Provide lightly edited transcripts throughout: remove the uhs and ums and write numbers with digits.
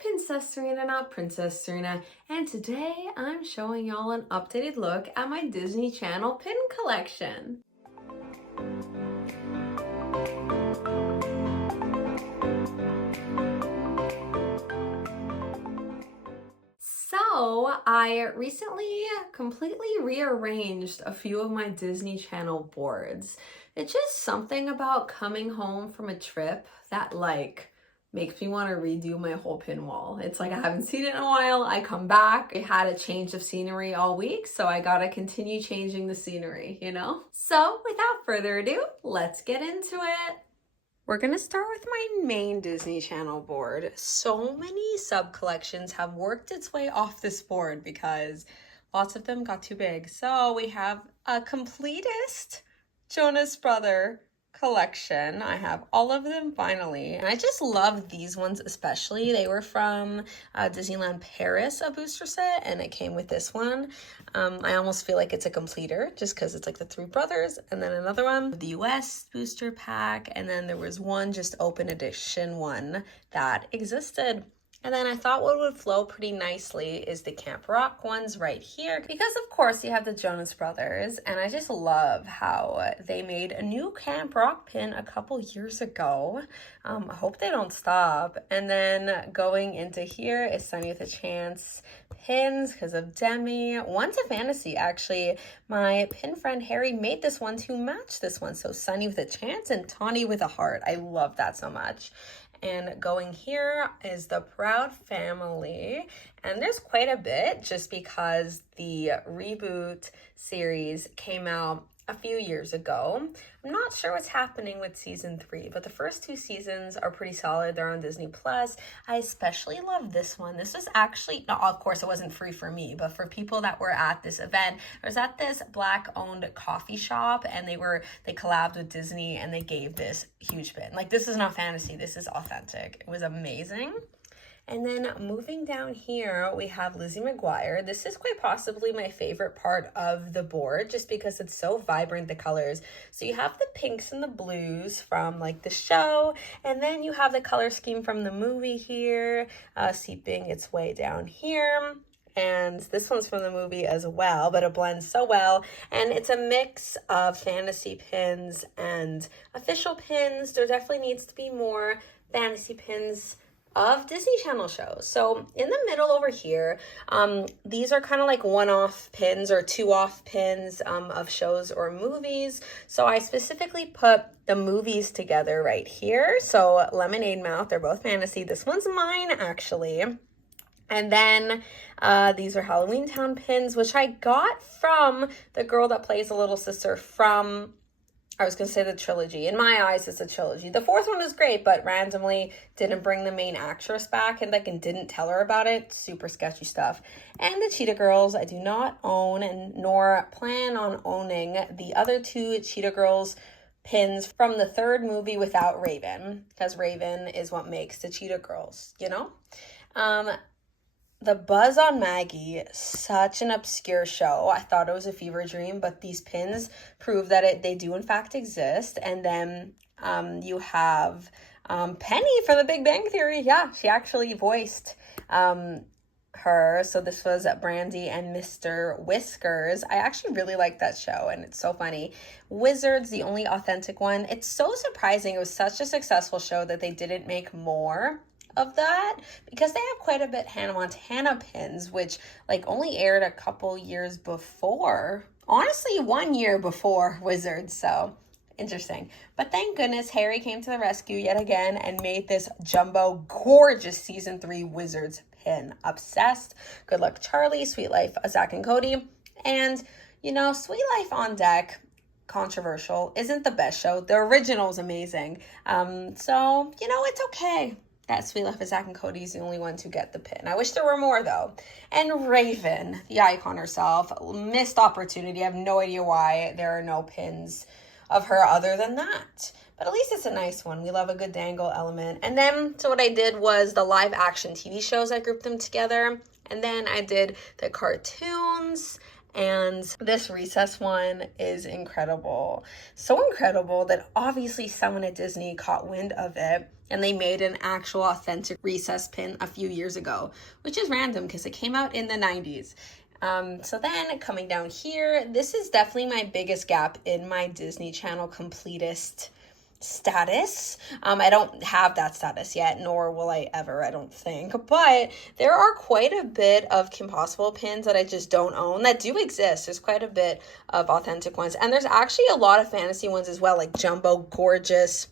Princess Serena, not Princess Serena, and today I'm showing y'all an updated look at my Disney Channel pin collection. So I recently completely rearranged a few of my Disney Channel boards. It's just something about coming home from a trip that makes me want to redo my whole pin wall. It's like I haven't seen it in a while. I come back, I had a change of scenery all week, so I gotta continue changing the scenery, you know? So without further ado, let's get into it. We're gonna start with my main Disney Channel board. So many sub collections have worked its way off this board because lots of them got too big. So we have a completist Jonas Brother collection. I have all of them finally. And I just love these ones especially. They were from Disneyland Paris, a booster set, and it came with this one. I almost feel like it's a completer just because it's like the three brothers, and then another one, the US booster pack, and then there was one just open edition one that existed. And then I thought what would flow pretty nicely is the Camp Rock ones right here, because of course you have the Jonas Brothers, and I just love how they made a new Camp Rock pin a couple years ago. I hope they don't stop. And then going into here is Sunny with a Chance pins because of Demi. One's a fantasy, actually. My pin friend Harry made this one to match this one. So Sunny with a Chance and Tawny with a Heart. I love that so much. And going here is the Proud Family, and there's quite a bit just because the reboot series came out a few years ago. I'm not sure what's happening with season 3, but the first 2 seasons are pretty solid. They're on Disney Plus. I especially love this one. This was actually, no, of course it wasn't free for me, but for people that were at this event, I was at this Black-owned coffee shop, and they collabed with Disney, and they gave this huge pin. Like, this is not fantasy, this is authentic. It was amazing. And then moving down here, we have Lizzie McGuire. This is quite possibly my favorite part of the board just because it's so vibrant, the colors. So you have the pinks and the blues from like the show, and then you have the color scheme from the movie here, seeping its way down here. And this one's from the movie as well, but it blends so well. And it's a mix of fantasy pins and official pins. There definitely needs to be more fantasy pins of Disney Channel shows. So in the middle over here, these are kind of like one-off pins or two-off pins of shows or movies. So I specifically put the movies together right here. So Lemonade Mouth, they're both fantasy. This one's mine actually. And then these are Halloween Town pins, which I got from the girl that plays the little sister from, I was going to say the trilogy. In my eyes, it's a trilogy. The fourth one was great, but randomly didn't bring the main actress back and didn't tell her about it. Super sketchy stuff. And the Cheetah Girls, I do not own and nor plan on owning the other 2 Cheetah Girls pins from the 3rd movie without Raven, because Raven is what makes the Cheetah Girls, you know? The Buzz on Maggie, such an obscure show. I thought it was a fever dream, but these pins prove that they do in fact exist. And then you have Penny for The Big Bang Theory. Yeah, she actually voiced her. So this was Brandy and Mr. Whiskers. I actually really like that show, and it's so funny. Wizards, the only authentic one. It's so surprising. It was such a successful show that they didn't make more of that, because they have quite a bit Hannah Montana pins, which only aired a couple years before, honestly 1 year before Wizards. So interesting. But thank goodness Harry came to the rescue yet again and made this jumbo gorgeous season 3 Wizards pin. Obsessed. Good Luck Charlie, Sweet Life Zach and Cody. And you know, Sweet Life on Deck, controversial, isn't the best show. The original is amazing. So you know, it's okay that Sweet Life of Zach and Cody is the only ones who get the pin. I wish there were more though. And Raven, the icon herself, missed opportunity. I have no idea why there are no pins of her other than that. But at least it's a nice one. We love a good dangle element. And then, so what I did was the live action TV shows, I grouped them together. And then I did the cartoons. And this recess one is incredible. So incredible that obviously someone at Disney caught wind of it and they made an actual authentic recess pin a few years ago, which is random because it came out in the 90s. So then coming down here, this is definitely my biggest gap in my Disney Channel completist status. I don't have that status yet, nor will I ever, I don't think, but there are quite a bit of Kim Possible pins that I just don't own that do exist. There's quite a bit of authentic ones, and there's actually a lot of fantasy ones as well, like jumbo gorgeous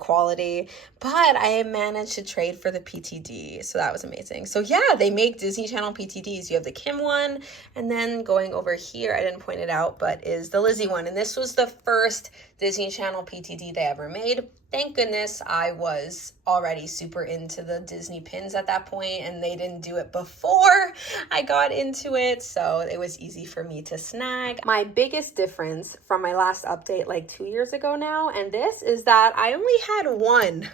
quality, but I managed to trade for the PTD, so that was amazing. So yeah, they make Disney Channel PTDs. You have the Kim one, and then going over here, I didn't point it out, but is the Lizzie one, and this was the first Disney Channel PTD they ever made. Thank goodness I was already super into the Disney pins at that point, and they didn't do it before I got into it, so it was easy for me to snag. My biggest difference from my last update like 2 years ago now and this is that I only had one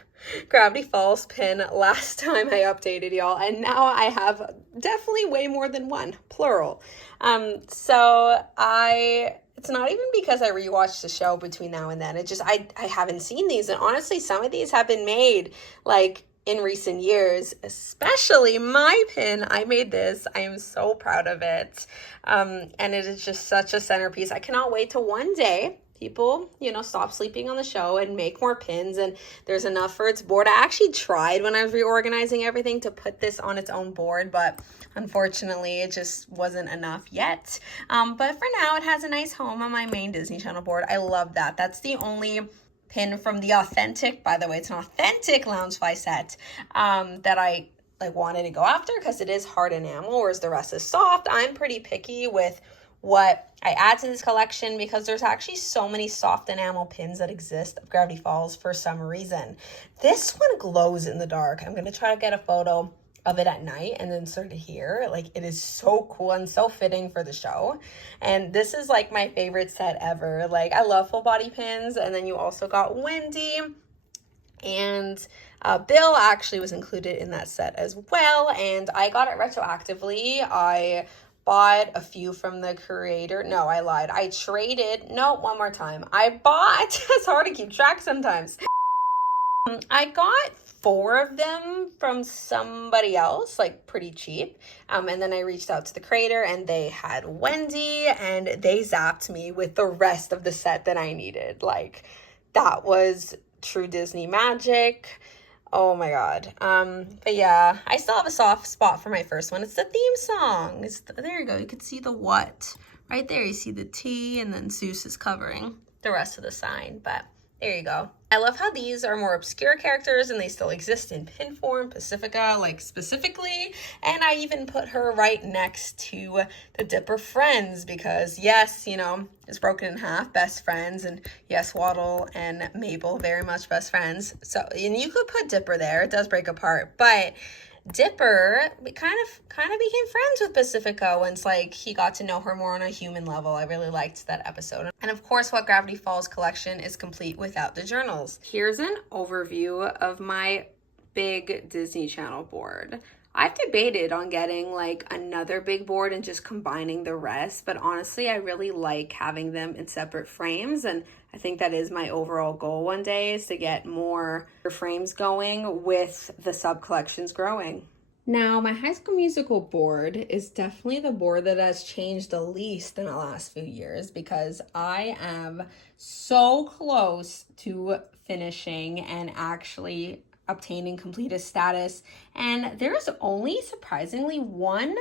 Gravity Falls pin last time I updated, y'all, and now I have definitely way more than one, plural. It's not even because I rewatched the show between now and then. It just, I haven't seen these. And honestly, some of these have been made like in recent years, especially my pin. I made this. I am so proud of it. And it is just such a centerpiece. I cannot wait till one day people, stop sleeping on the show and make more pins, and there's enough for its board. I actually tried when I was reorganizing everything to put this on its own board, but unfortunately it just wasn't enough yet. But for now, it has a nice home on my main Disney Channel board. I love that. That's the only pin from the authentic, by the way, it's an authentic Loungefly set that I wanted to go after because it is hard enamel, whereas the rest is soft. I'm pretty picky with what I add to this collection because there's actually so many soft enamel pins that exist of Gravity Falls for some reason. This one glows in the dark. I'm going to try to get a photo of it at night and insert it here. It is so cool and so fitting for the show. And this is my favorite set ever. I love full body pins. And then you also got Wendy, and Bill actually was included in that set as well. And I got it retroactively. I bought a few from the creator. No, I lied. I traded. No, one more time. I bought, it's hard to keep track sometimes. I got 4 of them from somebody else, pretty cheap. And then I reached out to the creator and they had Wendy and they zapped me with the rest of the set that I needed. That was true Disney magic. Oh my god. But yeah, I still have a soft spot for my first one. It's the theme song. There you go. You can see the what. Right there, you see the T, and then Zeus is covering the rest of the sign. But there you go. I love how these are more obscure characters and they still exist in pin form, Pacifica, specifically. And I even put her right next to the Dipper friends because yes, it's broken in half, best friends. And yes, Waddle and Mabel, very much best friends. So, and you could put Dipper there. It does break apart, but Dipper kind of became friends with Pacifica once he got to know her more on a human level. I really liked that episode. And of course, what Gravity Falls collection is complete without the journals. Here's an overview of my big Disney Channel board. I've debated on getting another big board and just combining the rest, but honestly, I really like having them in separate frames, and I think that is my overall goal one day, is to get more frames going with the sub collections growing. Now, my High School Musical board is definitely the board that has changed the least in the last few years because I am so close to finishing and actually obtaining completist status, and there's only surprisingly one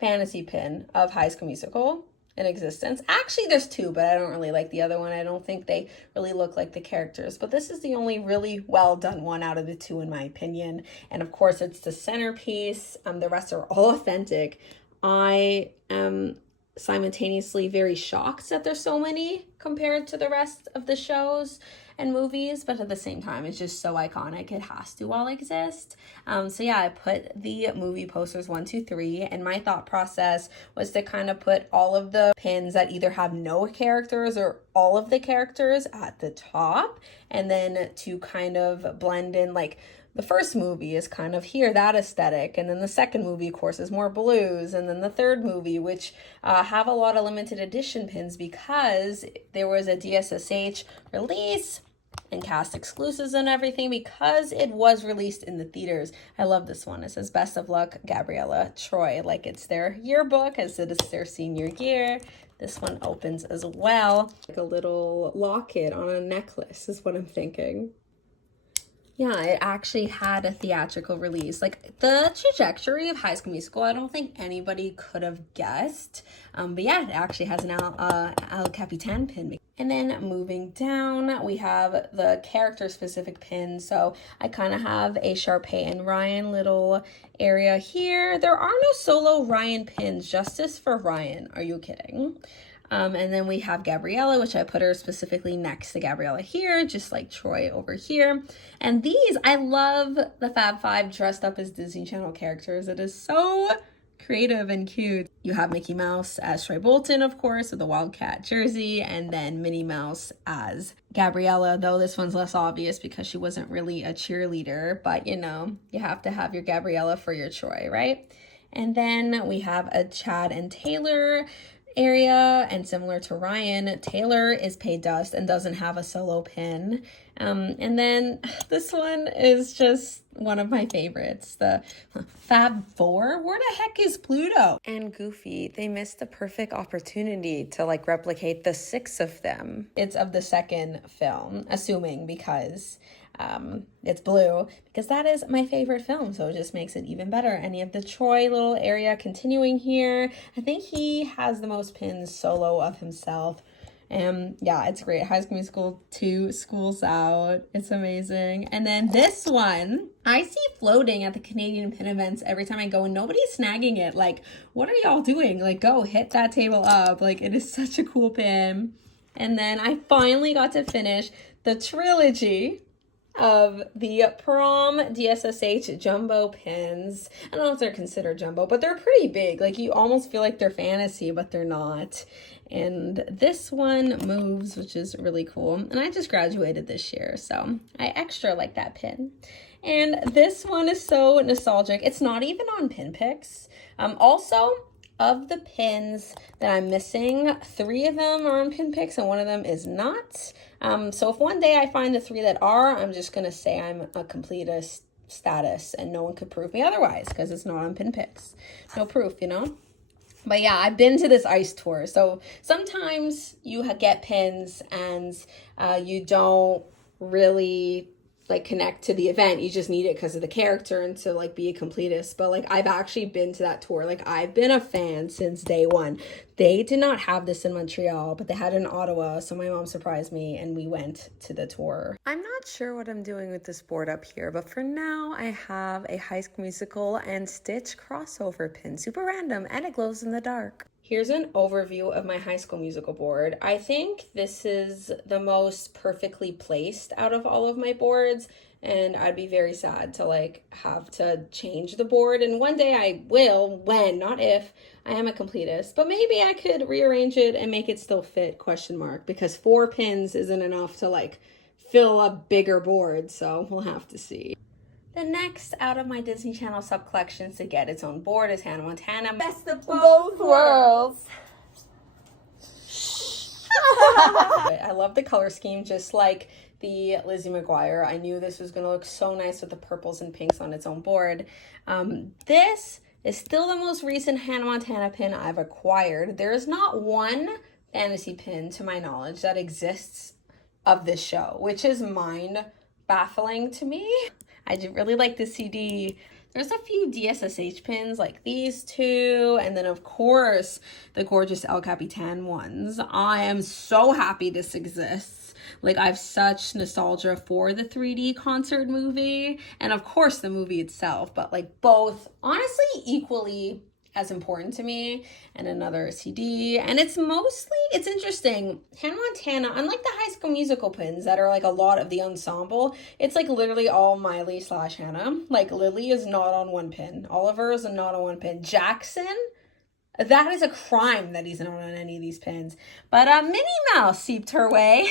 fantasy pin of High School Musical in existence. Actually, there's 2, but I don't really like the other one. I don't think they really look like the characters, but this is the only really well done one out of the 2 in my opinion. And of course, it's the centerpiece. The rest are all authentic. I am simultaneously very shocked that there's so many compared to the rest of the shows and movies, but at the same time, it's just so iconic. It has to all exist. So yeah, I put the movie posters 1, 2, 3, and my thought process was to kind of put all of the pins that either have no characters or all of the characters at the top, and then to kind of blend in the first movie is kind of here, that aesthetic, and then the second movie, of course, is more blues, and then the third movie, which have a lot of limited edition pins because there was a DSSH release and cast exclusives and everything because it was released in the theaters. I love this one. It says, "Best of luck, Gabriella Troy." Like it's their yearbook as it is their senior year. This one opens as well. Like a little locket on a necklace is what I'm thinking. Yeah, it actually had a theatrical release. Like the trajectory of High School Musical, I don't think anybody could have guessed. But yeah, it actually has an El Capitan pin. And then moving down, we have the character specific pins. So I kind of have a Sharpay and Ryan little area here. There are no solo Ryan pins, justice for Ryan. Are you kidding? And then we have Gabriella, which I put her specifically next to Gabriella here, just like Troy over here. And these, I love the Fab Five dressed up as Disney Channel characters. It is so creative and cute. You have Mickey Mouse as Troy Bolton, of course, with the Wildcat jersey, and then Minnie Mouse as Gabriella, though this one's less obvious because she wasn't really a cheerleader, but you know, you have to have your Gabriella for your Troy, right? And then we have a Chad and Taylor area, and similar to Ryan, Taylor is paid dust and doesn't have a solo pin. And then this one is just one of my favorites, the Fab Four. Where the heck is Pluto? And Goofy, they missed the perfect opportunity to like replicate the 6 of them. It's of the second film, assuming, because it's blue, because that is my favorite film, so it just makes it even better. Any of the Troy little area continuing here. I think he has the most pins solo of himself. Yeah, it's great. High School Musical 2, School's Out. It's amazing. And then this one, I see floating at the Canadian pin events every time I go and nobody's snagging it. Like, what are y'all doing? Like, go hit that table up. Like, it is such a cool pin. And then I finally got to finish the trilogy of the prom DSSH jumbo pins. I don't know if they're considered jumbo, but they're pretty big. Like you almost feel like they're fantasy, but they're not. And this one moves, which is really cool. And I just graduated this year, so I extra like that pin. And this one is so nostalgic. It's not even on Pin Picks. Also, of the pins that I'm missing, 3 of them are on Pin Picks and 1 of them is not. So if one day I find the 3 that are, I'm just going to say I'm a completist status and no one could prove me otherwise because it's not on Pin Picks. No proof, you know? But yeah, I've been to this ice tour. So sometimes you get pins and you don't really like connect to the event. You just need it because of the character and to like be a completist. But like I've actually been to that tour. Like I've been a fan since day one. They did not have this in Montreal, but they had it in Ottawa. So my mom surprised me and we went to the tour. I'm not sure what I'm doing with this board up here, but for now I have a High School Musical and Stitch crossover pin. Super random and it glows in the dark. Here's an overview of my High School Musical board. I think this is the most perfectly placed out of all of my boards, and I'd be very sad to like have to change the board. And one day I will, when, not if, I am a completist. But maybe I could rearrange it and make it still fit, question mark, because 4 pins isn't enough to like fill a bigger board, so we'll have to see. The next out of my Disney Channel sub-collections to get its own board is Hannah Montana. Best of both worlds. I love the color scheme, just like the Lizzie McGuire. I knew this was going to look so nice with the purples and pinks on its own board. This is still the most recent Hannah Montana pin I've acquired. There is not one fantasy pin, to my knowledge, that exists of this show, which is mind-baffling to me. I do really like the CD. There's a few DSSH pins like these 2, and then of course the gorgeous El Capitan ones. I am so happy this exists. Like I have such nostalgia for the 3D concert movie and of course the movie itself, but like both honestly equally as important to me, and another CD. And it's interesting. Hannah Montana, unlike the High School Musical pins that are like a lot of the ensemble, it's like literally all Miley / Hannah. Like Lily is not on one pin. Oliver is not on one pin. Jackson, that is a crime that he's not on any of these pins. But Minnie Mouse seeped her way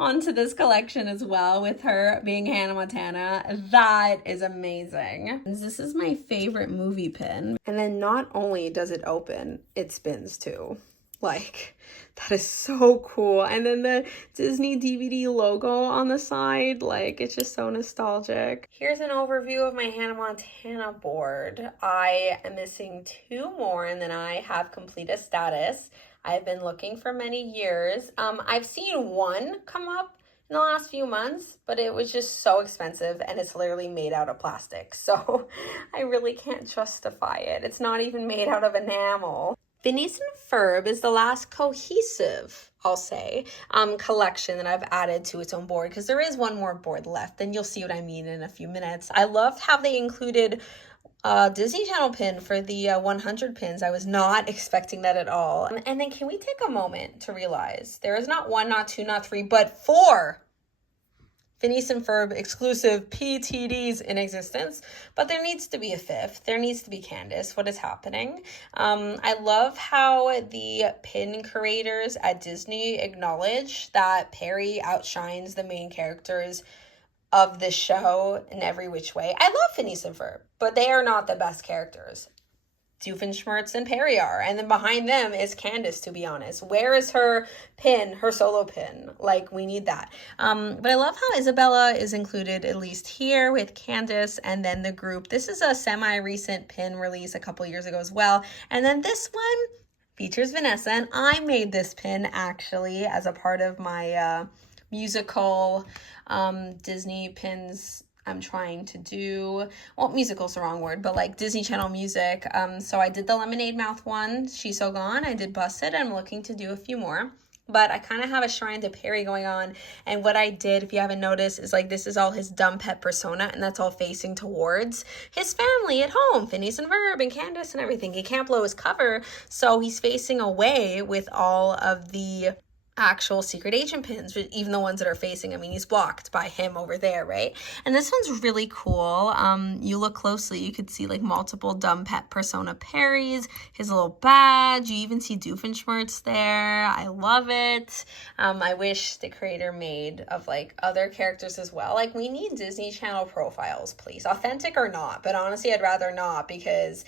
onto this collection as well with her being Hannah Montana. That is amazing. This is my favorite movie pin. And then not only does it open, it spins too. Like, that is so cool. And then the Disney DVD logo on the side, like, it's just so nostalgic. Here's an overview of my Hannah Montana board. I am missing 2 more, and then I have complete a status. I've been looking for many years. I've seen one come up in the last few months, but it was just so expensive, and it's literally made out of plastic. So I really can't justify it. It's not even made out of enamel. Phineas and Ferb is the last cohesive, I'll say, collection that I've added to its own board, because there is one more board left, and you'll see what I mean in a few minutes. I loved how they included Disney Channel pin for the 100 pins. I was not expecting that at all. And then can we take a moment to realize there is not 1, not 2, not 3, but 4 Phineas and Ferb exclusive PTDs in existence, but there needs to be a 5th. There needs to be Candace. What is happening? I love how the pin creators at Disney acknowledge that Perry outshines the main characters of the show in every which way. I love Phineas and Ferb, but they are not the best characters. Doofenshmirtz and Perry are, and then behind them is Candace, to be honest. Where is her pin, her solo pin? Like, we need that. But I love how Isabella is included, at least here, with Candace, and then the group. This is a semi-recent pin release a couple years ago as well. And then this one features Vanessa, and I made this pin, actually, as a part of my musical Disney pins I'm trying to do. Well, musical's the wrong word, but like Disney Channel music. So I did the Lemonade Mouth one, She's So Gone. I did Busted. I'm looking to do a few more. But I kind of have a shrine to Perry going on. And what I did, if you haven't noticed, is like this is all his dumb pet persona, and that's all facing towards his family at home, Phineas and Ferb and Candace and everything. He can't blow his cover, so he's facing away with all of the actual secret agent pins, even the ones that are facing, I mean, he's blocked by him over there, right? And this one's really cool. You look closely, you could see like multiple dumb pet persona Perrys, his little badge, you even see Doofenshmirtz there. I love it. I wish the creator made of like other characters as well. Like, we need Disney Channel profiles, please, authentic or not, but honestly I'd rather not, because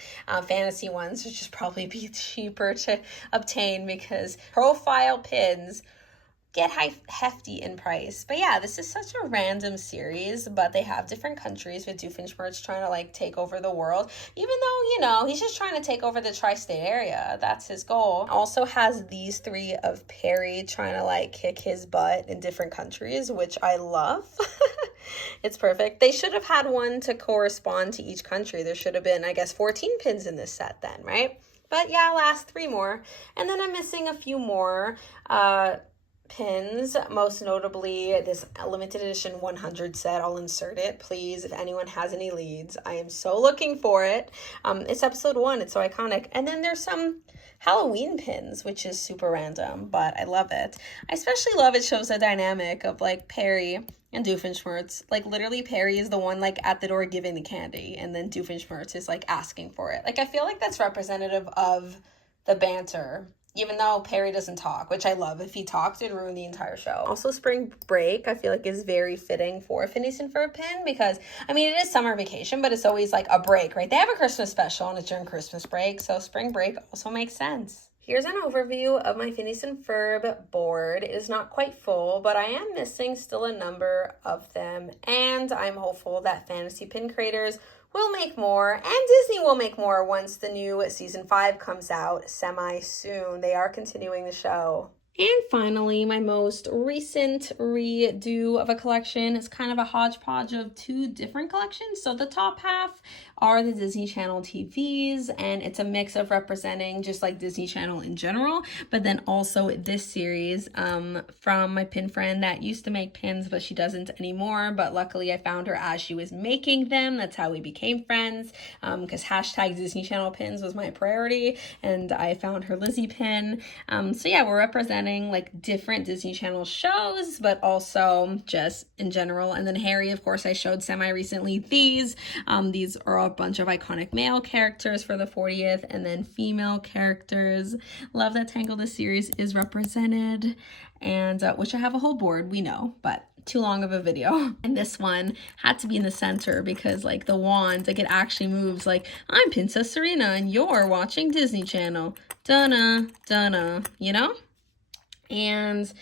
fantasy ones would just probably be cheaper to obtain, because profile pins get hefty in price. But yeah, this is such a random series, but they have different countries with Doofenshmirtz trying to like take over the world, even though, you know, he's just trying to take over the tri-state area. That's his goal. Also has these 3 of Perry trying to like kick his butt in different countries, which I love. It's perfect. They should have had one to correspond to each country. There should have been, I guess, 14 pins in this set then, right? But yeah, last 3 more. And then I'm missing a few more pins, most notably this limited edition 100 set. I'll insert it, please, if anyone has any leads. I am so looking for it. It's episode 1. It's so iconic. And then there's some Halloween pins, which is super random, but I love it. I especially love it shows the dynamic of like Perry and Doofenshmirtz. Like, literally Perry is the one like at the door giving the candy, and then Doofenshmirtz is like asking for it. Like, I feel like that's representative of the banter, even though Perry doesn't talk, which I love. If he talked, it'd ruin the entire show. Also, spring break, I feel like, is very fitting for a Phineas and Ferb pin, because, I mean, it is summer vacation, but it's always like a break, right? They have a Christmas special, and it's during Christmas break, so spring break also makes sense. Here's an overview of my Phineas and Ferb board. It is not quite full, but I am missing still a number of them, and I'm hopeful that fantasy pin creators will make more, and Disney will make more once the new season 5 comes out semi-soon. They are continuing the show. And finally, my most recent redo of a collection is kind of a hodgepodge of 2 different collections. So the top half are the Disney Channel TVs, and it's a mix of representing just like Disney Channel in general, but then also this series from my pin friend that used to make pins, but she doesn't anymore. But luckily I found her as she was making them. That's how we became friends, because hashtag Disney Channel pins was my priority, and I found her Lizzie pin. So yeah, we're representing like different Disney Channel shows, but also just in general. And then Harry, of course, I showed semi-recently. These are a bunch of iconic male characters for the 40th, and then female characters. Love that Tangle the series is represented, and which I have a whole board, we know, but too long of a video. And this one had to be in the center because like the wand, like it actually moves. Like, I'm Princess Serena and you're watching Disney Channel. Dunna, dunna, you know? And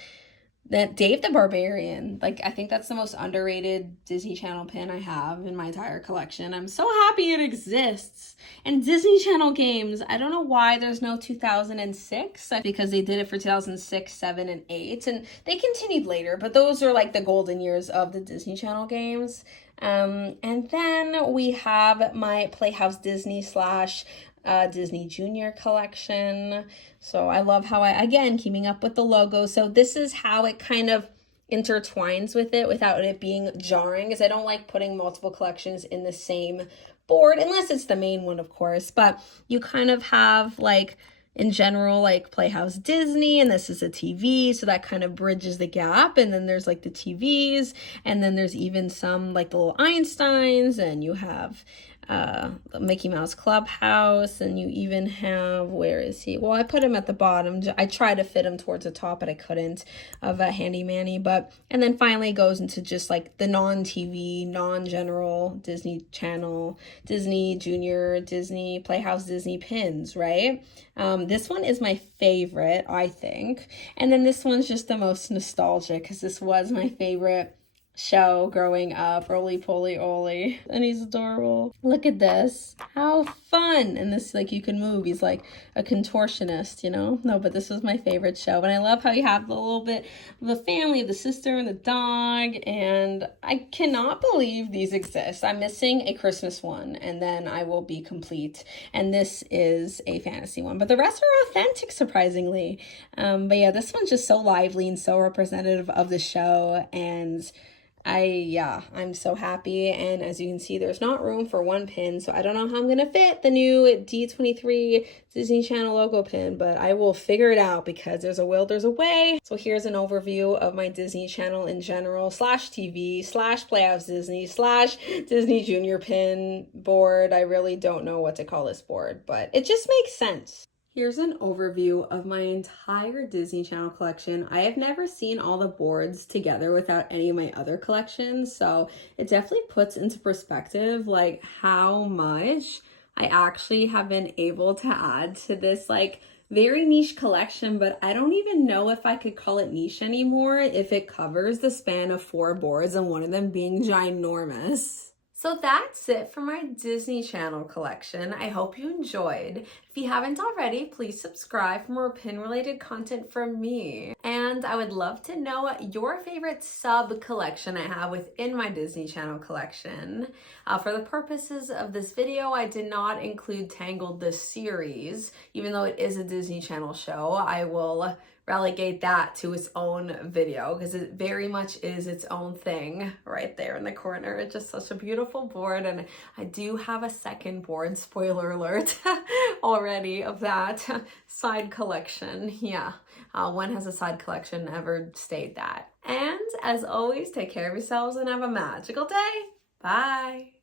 that Dave the Barbarian, like, I think that's the most underrated Disney Channel pin I have in my entire collection. I'm so happy it exists. And Disney Channel games, I don't know why there's no 2006, because they did it for 2006, 7, and 8, and they continued later, but those are like the golden years of the Disney Channel games. And then we have my Playhouse Disney slash Disney Junior collection. So I love how again, keeping up with the logo. So this is how it kind of intertwines with it without it being jarring, because I don't like putting multiple collections in the same board, unless it's the main one, of course. But you kind of have, like, in general, like Playhouse Disney, and this is a TV, so that kind of bridges the gap. And then there's like the TVs, and then there's even some like the little Einsteins, and you have the Mickey Mouse Clubhouse, and you even have, where is he? Well, I put him at the bottom. I tried to fit him towards the top, but I couldn't, of a Handy Manny. But, and then finally goes into just like the non-TV, non-general Disney Channel, Disney Junior, Disney, Playhouse Disney pins, right? This one is my favorite, I think. And then this one's just the most nostalgic, because this was my favorite show growing up, Roly Poly Oly, and he's adorable. Look at this, how fun. And this, like, you can move, he's like a contortionist, you know? No, but this was my favorite show. And I love how you have the little bit of the family, the sister and the dog, and I cannot believe these exist. I'm missing a Christmas one, and then I will be complete. And this is a fantasy one, but the rest are authentic, surprisingly. But yeah, this one's just so lively and so representative of the show, and I'm so happy. And as you can see, there's not room for one pin, so I don't know how I'm gonna fit the new D23 Disney Channel logo pin, but I will figure it out, because there's a will, there's a way. So here's an overview of my Disney Channel in general, slash TV, slash Playhouse Disney, slash Disney Junior pin board. I really don't know what to call this board, but it just makes sense. Here's an overview of my entire Disney Channel collection. I have never seen all the boards together without any of my other collections, so it definitely puts into perspective like how much I actually have been able to add to this like very niche collection. But I don't even know if I could call it niche anymore if it covers the span of 4 boards, and one of them being ginormous. So that's it for my Disney Channel collection. I hope you enjoyed. If you haven't already, please subscribe for more pin-related content from me. And I would love to know your favorite sub-collection I have within my Disney Channel collection. For the purposes of this video, I did not include Tangled the series. Even though it is a Disney Channel show, I will relegate that to its own video, because it very much is its own thing right there in the corner. It's just such a beautiful board, and I do have a second board, spoiler alert, already, of that side collection. Yeah, when has a side collection ever stayed that? And as always, take care of yourselves and have a magical day. Bye.